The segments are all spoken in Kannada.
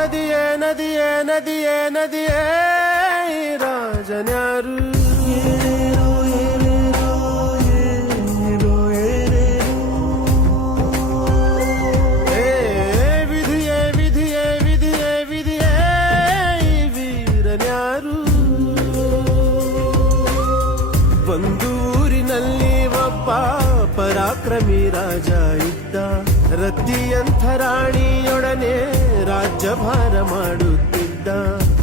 ನದಿಯೇ ನದಿಯೇ ನದಿಯೇ ನದಿಯೇ ರಾಜನ್ಯಾರು ವಿಧಿಯೇ ವಿಧಿಯೇ ವಿಧಿಯೇ ವಿಧಿಯೇ ವೀರನ್ಯಾರು ಒಂದೂರಿನಲ್ಲಿ ಒಬ್ಬ ಪರಾಕ್ರಮಿ ರಾಜ ಇದ್ದ ರತಿಯಂಥ ರಾಣಿಯೊಡನೆ ರಾಜ್ಯಭಾರ ಮಾಡುತ್ತಿದ್ದ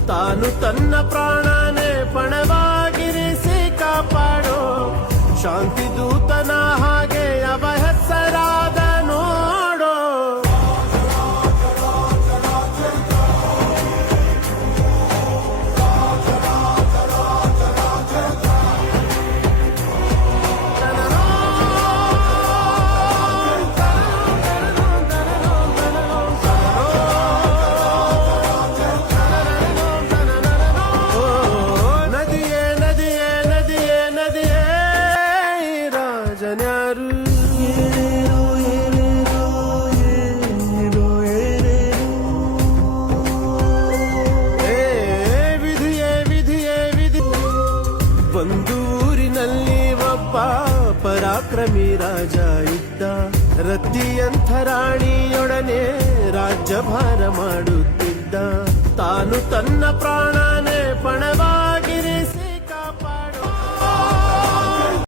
ತಾನು ತನ್ನ ಪ್ರಾಣನೇ ಪಣವಾಗಿರಿಸಿ ಕಾಪಾಡೋ ಶಾಂತಿ ದೂತನ ಹಾಗೆ ಅವ ಹೆಸರಾದ ನೋಡೋ ಒಂದೂರಿನಲ್ಲಿ ಒಬ್ಬ ಪರಾಕ್ರಮಿ ರಾಜ ಇದ್ದ ರತಿಯಂಥ ರಾಣಿಯೊಡನೆ ರಾಜ್ಯಭಾರ ಮಾಡುತ್ತಿದ್ದ ತಾನು ತನ್ನ ಪ್ರಾಣನೇ ಪಣ